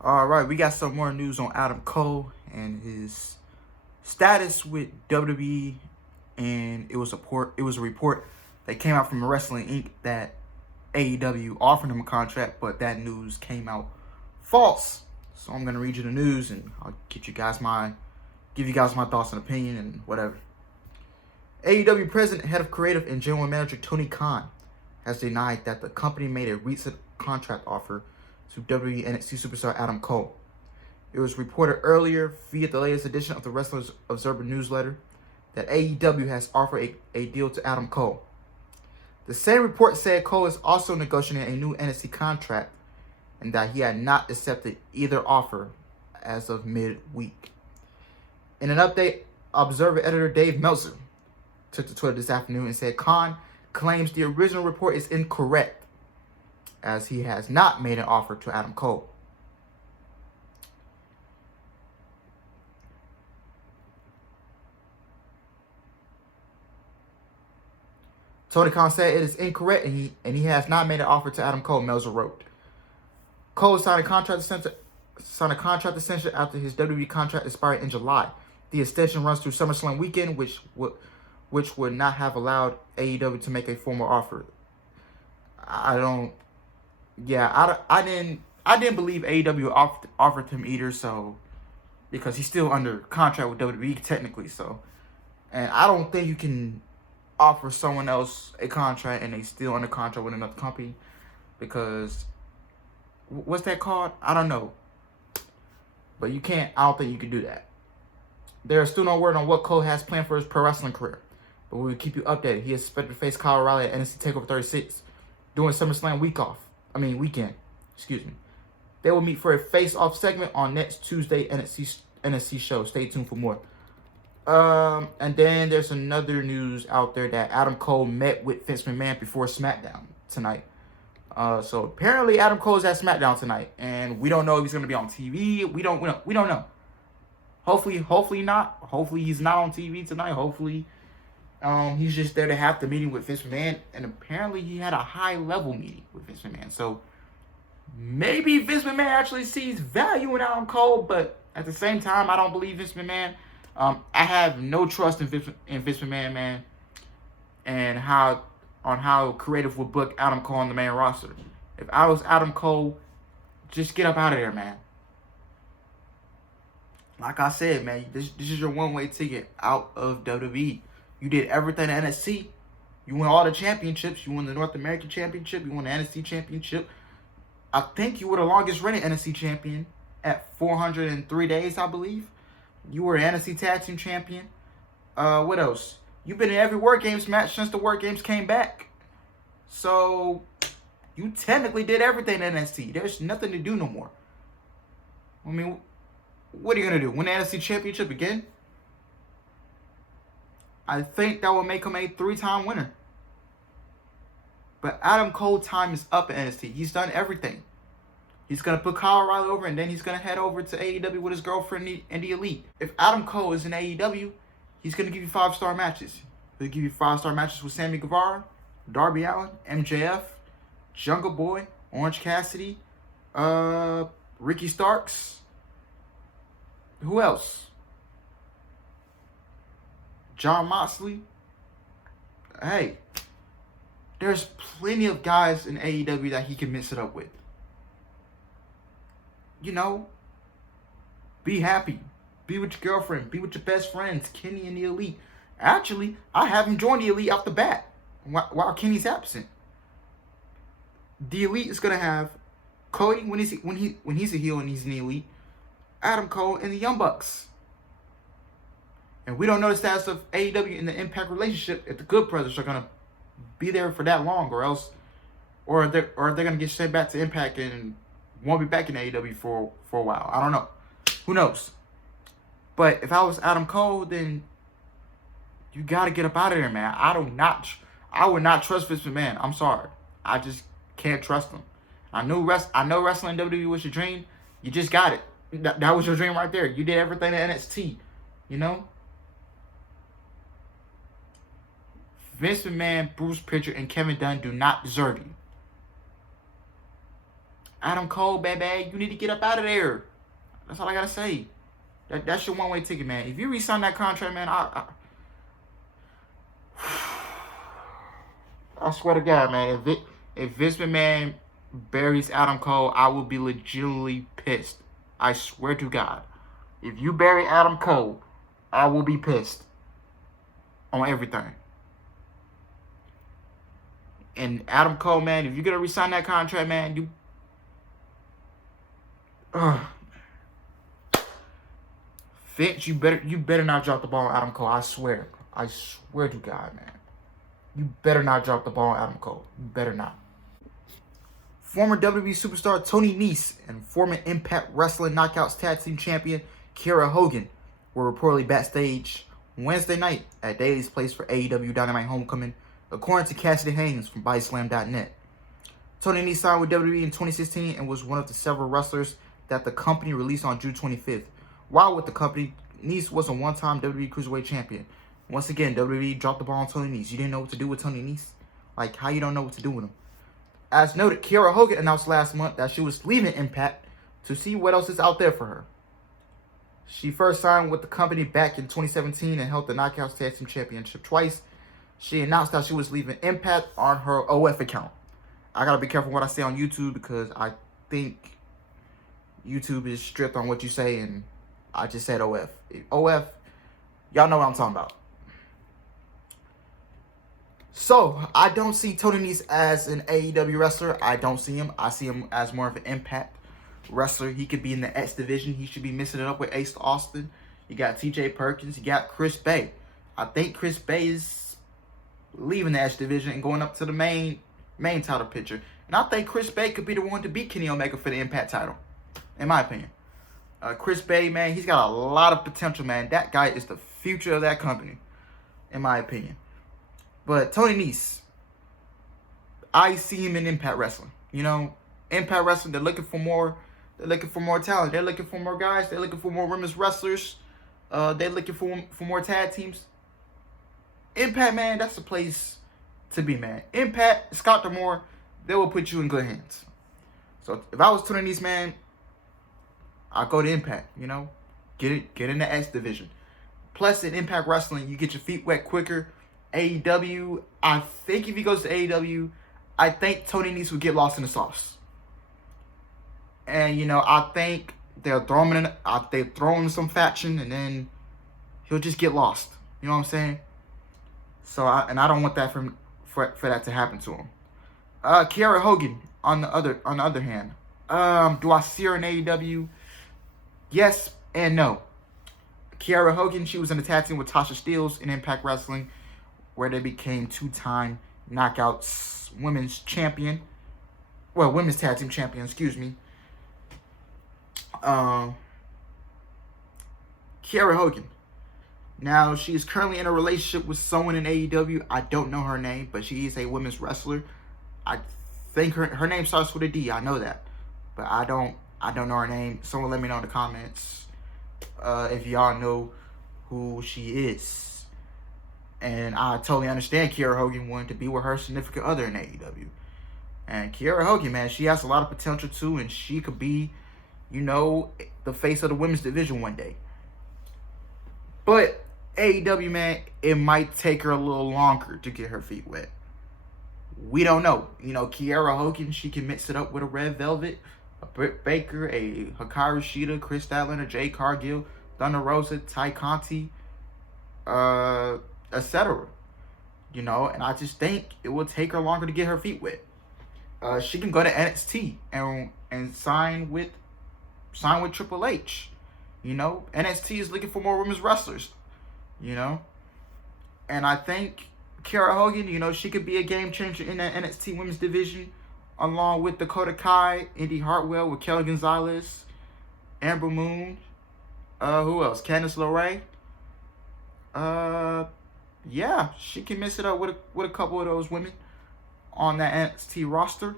All right, we got some more news on Adam Cole and his status with WWE, and it was a report that came out from Wrestling Inc. that AEW offered him a contract, but that news came out false. So I'm gonna read you the news, and I'll give you guys my thoughts and opinion and whatever. AEW President, Head of Creative, and General Manager Tony Khan has denied that the company made a recent contract offer to WWE NXT superstar Adam Cole. It was reported earlier via the latest edition of the Wrestlers Observer newsletter that AEW has offered a deal to Adam Cole. The same report said Cole is also negotiating a new NXT contract and that he had not accepted either offer as of mid-week. In an update, Observer editor Dave Meltzer took to Twitter this afternoon and said Khan claims the original report is incorrect, as he has not made an offer to Adam Cole. Tony Khan said it is incorrect and he has not made an offer to Adam Cole, Meltzer wrote. Cole signed a contract extension after his WWE contract expired in July. The extension runs through SummerSlam weekend, which would not have allowed AEW to make a formal offer. I didn't believe AEW offered him either, so because he's still under contract with WWE technically, so, and I don't think you can offer someone else a contract and they still under contract with another company, because what's that called? I don't know, but you can't. I don't think you can do that. There is still no word on what Cole has planned for his pro wrestling career, but we will keep you updated. He is expected to face Kyle O'Reilly at NXT Takeover 36 during SummerSlam weekend. Excuse me. They will meet for a face-off segment on next Tuesday NXT show. Stay tuned for more. And then there's another news out there that Adam Cole met with Vince McMahon before Smackdown tonight. So apparently Adam Cole is at Smackdown tonight, and we don't know if he's gonna be on TV. We don't know. Hopefully not. Hopefully he's not on TV tonight. Hopefully, he's just there to have the meeting with Vince McMahon, and apparently he had a high-level meeting with Vince McMahon. So maybe Vince McMahon actually sees value in Adam Cole, but at the same time, I don't believe Vince McMahon. I have no trust in Vince McMahon, man, and how creative would book Adam Cole on the main roster. If I was Adam Cole, just get up out of there, man. Like I said, man, this is your one-way ticket out of WWE. You did everything at NXT. You won all the championships. You won the North American Championship. You won the NXT Championship. I think you were the longest reigning NXT champion at 403 days, I believe. You were an NXT Tag Team Champion. What else? You've been in every War Games match since the War Games came back. So, you technically did everything in NXT. There's nothing to do no more. I mean, what are you going to do? Win the NXT Championship again? I think that will make him a 3-time winner. But Adam Cole's time is up at NXT. He's done everything. He's going to put Kyle O'Reilly over, and then he's going to head over to AEW with his girlfriend and the Elite. If Adam Cole is in AEW, he's going to give you 5-star matches. He'll give you 5-star matches with Sammy Guevara, Darby Allin, MJF, Jungle Boy, Orange Cassidy, Ricky Starks. Who else? John Moxley. Hey, there's plenty of guys in AEW that he can mix it up with. You know, be happy. Be with your girlfriend. Be with your best friends, Kenny and the Elite. Actually, I have him join the Elite off the bat while Kenny's absent. The Elite is gonna have Cody when he's a heel and he's in the Elite, Adam Cole and the Young Bucks. And we don't know the status of AEW in the Impact relationship if the Good Brothers are gonna be there for that long, or they're gonna get sent back to Impact and won't be back in AEW for a while. I don't know. Who knows? But if I was Adam Cole, then you gotta get up out of there, man. I would not trust Vince McMahon. I'm sorry. I just can't trust him. I know wrestling WWE was your dream. You just got it. That was your dream right there. You did everything at NXT. You know? Vince McMahon, Bruce Pritchard, and Kevin Dunn do not deserve you. Adam Cole, baby, you need to get up out of there. That's all I gotta say. That's your one-way ticket, man. If you re-sign that contract, man, I swear to God, man, if Vince McMahon buries Adam Cole, I will be legitimately pissed. I swear to God. If you bury Adam Cole, I will be pissed on everything. And Adam Cole, man, if you're gonna resign that contract, man, Vince, you better not drop the ball on Adam Cole. I swear to God, man. You better not drop the ball on Adam Cole. You better not. Former WWE superstar Tony Nese and former Impact Wrestling Knockouts Tag Team Champion Kiera Hogan were reportedly backstage Wednesday night at Daily's Place for AEW Dynamite Homecoming, according to Cassidy Haynes from BodySlam.net. Tony Nese signed with WWE in 2016 and was one of the several wrestlers that the company released on June 25th. While with the company, Nese was a one-time WWE Cruiserweight Champion. Once again, WWE dropped the ball on Tony Nese. You didn't know what to do with Tony Nese? Like, how you don't know what to do with him? As noted, Kiera Hogan announced last month that she was leaving Impact to see what else is out there for her. She first signed with the company back in 2017 and held the Knockouts Tag Team Championship twice. She announced that she was leaving Impact on her OF account. I gotta be careful what I say on YouTube because I think YouTube is strict on what you say, and I just said OF. OF, y'all know what I'm talking about. So, I don't see Tony Nese as an AEW wrestler. I don't see him. I see him as more of an Impact wrestler. He could be in the X division. He should be mixing it up with Ace Austin. You got TJ Perkins. You got Chris Bay. I think Chris Bay is leaving the X division and going up to the main title picture. And I think Chris Bay could be the one to beat Kenny Omega for the Impact title, in my opinion. Chris Bay, man, he's got a lot of potential, man. That guy is the future of that company, in my opinion. But Tony Nese, I see him in Impact Wrestling. You know, Impact Wrestling, they're looking for more. They're looking for more talent. They're looking for more guys. They're looking for more women's wrestlers. They're looking for more tag teams. Impact, man, that's the place to be, man. Impact, Scott D'Amore, they will put you in good hands. So if I was Tony Nese, man, I'd go to Impact, you know. Get in the X division. Plus, in Impact Wrestling, you get your feet wet quicker. AEW, I think if he goes to AEW, I think Tony Nese would get lost in the sauce. And, you know, I think they'll throw him in some faction, and then he'll just get lost. You know what I'm saying? So, I don't want that for that to happen to him. Kiera Hogan, on the other hand, do I see her in AEW? Yes and no. Kiera Hogan, she was in a tag team with Tasha Steelz in Impact Wrestling, where they became two-time Knockouts Women's Champion. Well, Women's Tag Team Champion, excuse me. Kiera Hogan. Now, she is currently in a relationship with someone in AEW. I don't know her name, but she is a women's wrestler. I think her name starts with a D. I know that. But I don't know her name. Someone let me know in the comments if y'all know who she is. And I totally understand Kiera Hogan wanting to be with her significant other in AEW. And Kiera Hogan, man, she has a lot of potential too, and she could be, you know, the face of the women's division one day. But AEW, man, it might take her a little longer to get her feet wet. We don't know. You know, Kiera Hogan, she can mix it up with a Red Velvet, a Britt Baker, a Hikaru Shida, Chris Statlander, Jade Cargill, Thunder Rosa, Ty Conti, etc. You know, and I just think it will take her longer to get her feet wet. She can go to NXT and sign with Triple H. You know, NXT is looking for more women's wrestlers. You know, and I think Kiera Hogan, you know, she could be a game changer in that NXT women's division, along with Dakota Kai, Indy Hartwell, with Kelly Gonzalez, Amber Moon, who else? Candice LeRae. Yeah, she can mix it up with a couple of those women on that NXT roster.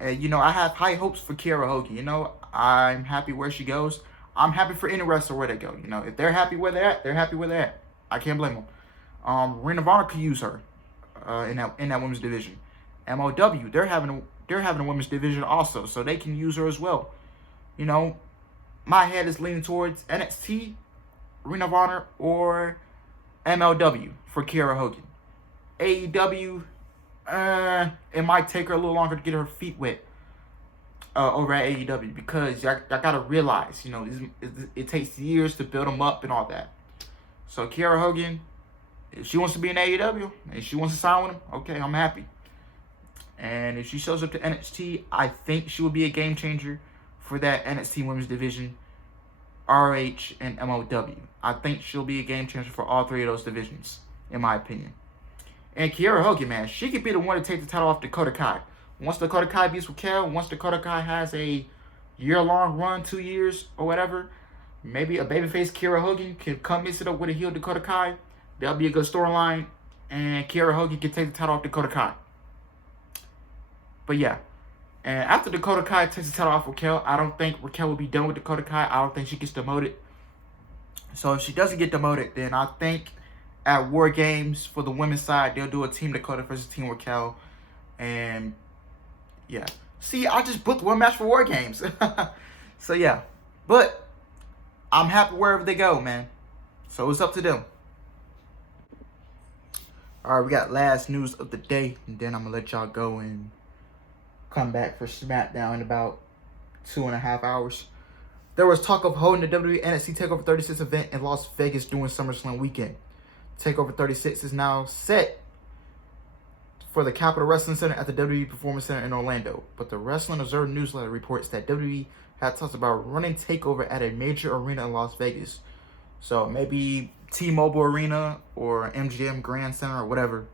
And, you know, I have high hopes for Kiera Hogan. You know, I'm happy where she goes. I'm happy for any wrestler where they go. You know, if they're happy where they're at, they're happy where they're at. I can't blame them. Ring of Honor could use her in that women's division. MOW, they're having they're having a women's division also, so they can use her as well. You know, my head is leaning towards NXT, Ring of Honor, or MLW for Kiera Hogan. AEW, it might take her a little longer to get her feet wet over at AEW, because I gotta realize, you know, it takes years to build them up and all that. So Kiera Hogan, if she wants to be in AEW and she wants to sign with him, okay, I'm happy. And if she shows up to NXT, I think she will be a game changer for that NXT Women's Division, RH, and MLW. I think she'll be a game changer for all three of those divisions, in my opinion. And Kiera Hogan, man, she could be the one to take the title off Dakota Kai. Once Dakota Kai beats Raquel, once Dakota Kai has a year-long run, 2 years or whatever, maybe a babyface Kiera Hogan can come mix it up with a heel Dakota Kai. That'll be a good storyline, and Kiera Hogan can take the title off Dakota Kai. But yeah, and after Dakota Kai takes the title off Raquel, I don't think Raquel will be done with Dakota Kai. I don't think she gets demoted. So if she doesn't get demoted, then I think at War Games for the women's side, they'll do a Team Dakota versus Team Raquel. And yeah. See, I just booked one match for War Games. So yeah. But I'm happy wherever they go, man. So it's up to them. Alright, we got last news of the day. And then I'm going to let y'all go and come back for Smackdown in about 2.5 hours. There was talk of holding the WWE NXT Takeover 36 event in Las Vegas during SummerSlam weekend. Takeover 36 is now set for the Capitol Wrestling Center at the WWE Performance Center in Orlando. But the Wrestling Observer newsletter reports that WWE had talks about running Takeover at a major arena in Las Vegas. So maybe T-Mobile Arena or MGM Grand Center or whatever.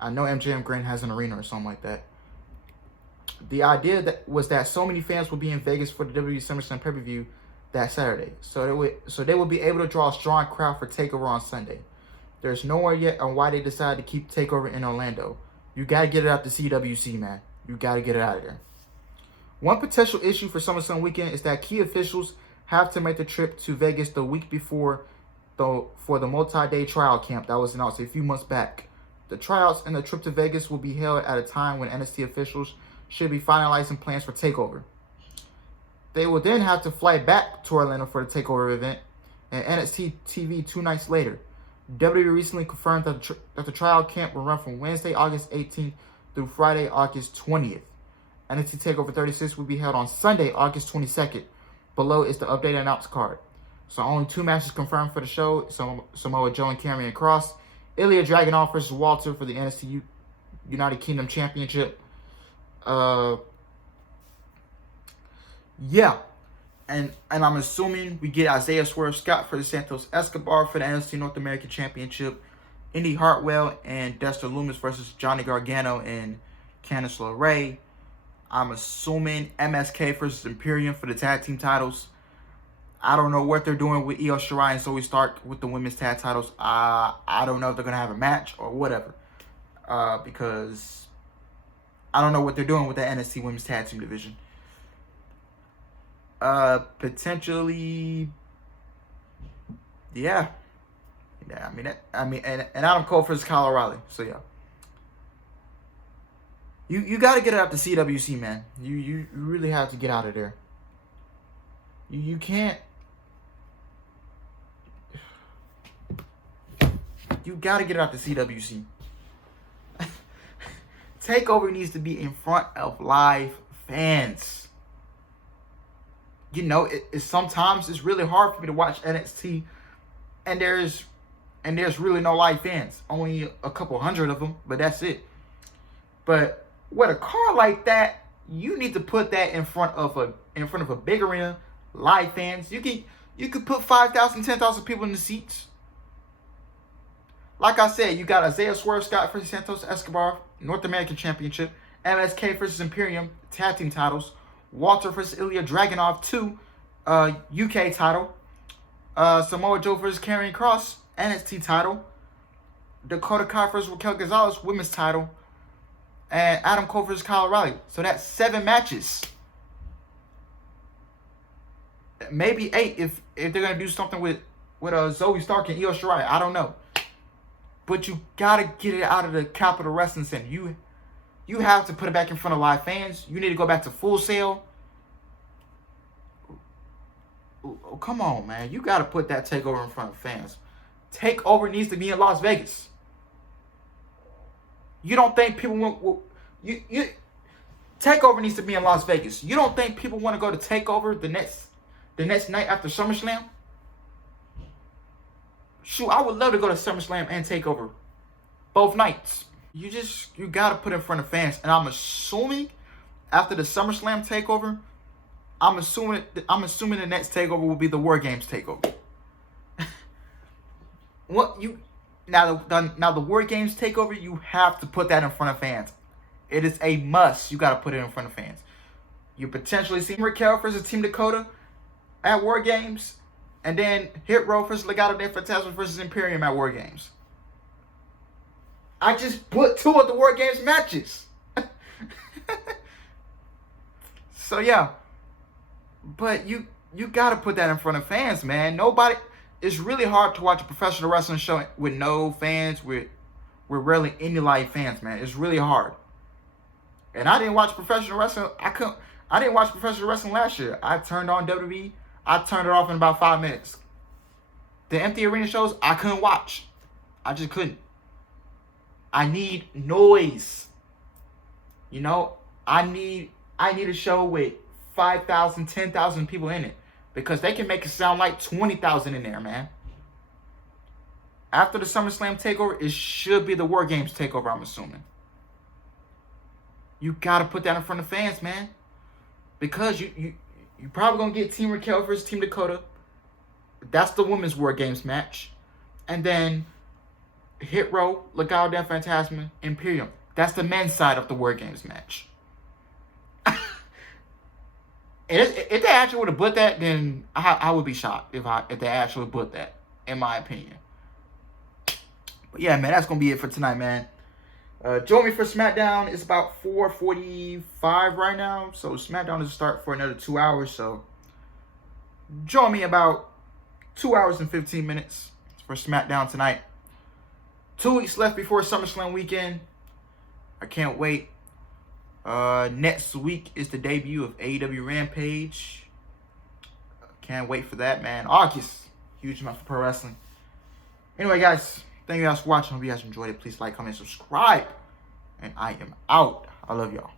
I know MGM Grand has an arena or something like that. The idea was that so many fans would be in Vegas for the WWE SummerSlam pay-per-view that Saturday, so they would be able to draw a strong crowd for Takeover on Sunday. There's no word yet on why they decided to keep Takeover in Orlando. You gotta get it out to CWC, man. You gotta get it out of there. One potential issue for SummerSlam weekend is that key officials have to make the trip to Vegas the week before for the multi-day trial camp that was announced a few months back. The tryouts and the trip to Vegas will be held at a time when NXT officials should be finalizing plans for Takeover. They will then have to fly back to Orlando for the Takeover event and NXT TV 2 nights later. WWE recently confirmed that the trial camp will run from Wednesday, August 18th through Friday, August 20th. NXT Takeover 36 will be held on Sunday, August 22nd. Below is the updated announced card. So only 2 matches confirmed for the show. Samoa Joe and Karrion Kross. Ilya Dragunov versus Walter for the NXT United Kingdom Championship. Yeah. And I'm assuming we get Isaiah Swerve Scott for the Santos Escobar for the NXT North American Championship. Indy Hartwell and Dexter Lumis versus Johnny Gargano and Candice LeRae. I'm assuming MSK versus Imperium for the tag team titles. I don't know what they're doing with Io Shirai and Zoe Stark with the women's tag titles. I don't know if they're going to have a match or whatever. Because I don't know what they're doing with the NXT women's tag team division. Potentially, yeah. And Adam Cole versus Kyle O'Reilly. So yeah. You got to get it out to CWC, man. You really have to get out of there. You can't. You got to get it out to CWC. Takeover needs to be in front of live fans. You know, sometimes it's really hard for me to watch NXT, and there's really no live fans. Only a couple hundred of them, but that's it. But with a car like that, you need to put that in front of a big arena, live fans. You could put 5,000, 10,000 people in the seats. Like I said, you got Isaiah Swerve Scott versus Santos Escobar, North American Championship, MSK versus Imperium, tag team titles, Walter versus Ilya Dragunov 2, UK title, Samoa Joe versus Karrion Kross, NXT title, Dakota Kai versus Raquel Gonzalez, women's title, and Adam Cole versus Kyle O'Reilly. So that's 7 matches. Maybe 8 if they're gonna do something with Zoe Stark and Io Shirai. I don't know. But you gotta get it out of the Capitol Wrestling Center. You have to put it back in front of live fans. You need to go back to Full Sail. Oh, come on, man. You got to put that Takeover in front of fans. Takeover needs to be in Las Vegas. You don't think people want... Takeover needs to be in Las Vegas. You don't think people want to go to Takeover the next night after SummerSlam? Shoot, I would love to go to SummerSlam and Takeover both nights. You got to put it in front of fans. And I'm assuming after the SummerSlam Takeover, I'm assuming the next Takeover will be the War Games Takeover. Now the War Games Takeover, you have to put that in front of fans. It is a must. You got to put it in front of fans. You potentially see Raquel versus Team Dakota at War Games, and then Hit Row versus Legado del Fantasma versus Imperium at War Games. I just put 2 of the War Games matches. So yeah, but you got to put that in front of fans, man. Nobody. It's really hard to watch a professional wrestling show with no fans, with rarely any live fans, man. It's really hard. And I didn't watch professional wrestling. I didn't watch professional wrestling last year. I turned on WWE. I turned it off in about 5 minutes. The empty arena shows, I couldn't watch. I just couldn't. I need noise. You know, I need a show with 5,000, 10,000 people in it. Because they can make it sound like 20,000 in there, man. After the SummerSlam Takeover, it should be the War Games Takeover, I'm assuming. You got to put that in front of fans, man. Because you probably going to get Team Raquel versus Team Dakota. That's the women's War Games match. And then Hit Row, Legado del Fantasma, Imperium. That's the men's side of the War Games match. If they actually would have put that, then I would be shocked if they actually put that, in my opinion. But yeah, man, that's going to be it for tonight, man. Join me for Smackdown. It's about 4:45 right now. So Smackdown is start for another 2 hours. So join me about 2 hours and 15 minutes for Smackdown tonight. 2 weeks left before SummerSlam weekend. I can't wait. Next week is the debut of AEW Rampage. Can't wait for that, man. August. Huge month for pro wrestling. Anyway, guys. Thank you guys for watching. Hope you guys enjoyed it. Please like, comment, subscribe. And I am out. I love y'all.